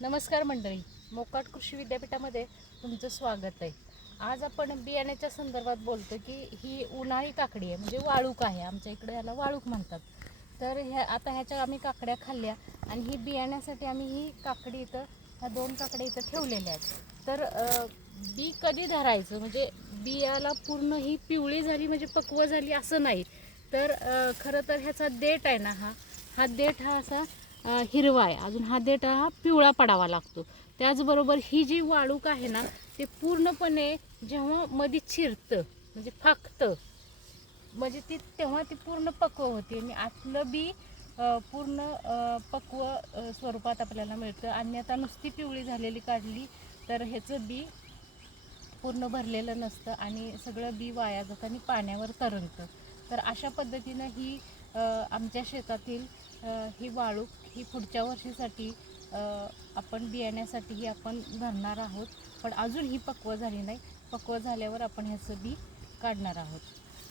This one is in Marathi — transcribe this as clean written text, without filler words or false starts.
नमस्कार मंडळी, मोकाट कृषी विद्यापीठामध्ये तुमचं स्वागत आहे. आज आपण बियाण्याच्या संदर्भात बोलतो की ही उन्हाळी काकडी आहे, म्हणजे वाळूक आहे. आमच्या इकडे याला वाळूक म्हणतात. तर ह्याच्या आम्ही काकड्या खाल्ल्या आणि ही बियाण्यासाठी आम्ही ही काकडी इथं, ह्या 2 काकड्या इथं ठेवलेल्या आहेत. तर बी कधी धरायचं, म्हणजे बियाला पूर्ण ही पिवळी झाली म्हणजे पक्व झाली असं नाही. तर खरं तर ह्याचा देठ आहे ना, हा देठ हा असा हिरवा आहे. अजून हा देठ हा पिवळा पडावा लागतो. त्याचबरोबर ही जी वाळूक आहे ना, ते पूर्णपणे जेव्हा मध्ये चिरतं म्हणजे फाकतं, म्हणजे तेव्हा ती पूर्ण पक्व होते आणि आतलं बी पूर्ण पक्व स्वरूपात आपल्याला मिळतं. अन्यथा नुसती पिवळी झालेली काढली तर ह्याचं बी पूर्ण भरलेलं नसतं आणि सगळं बी वाया जातं आणि पाण्यावर तरंगतं. तर अशा पद्धतीनं ही आमच्या शेतातील ही वाळूक ही पुढच्या वर्षीसाठी आपण बियाण्यासाठी ही आपण धरणार आहोत. पण अजून ही पक्व झाली नाही. पक्व झाल्यावर आपण ह्याचं बी काढणार आहोत.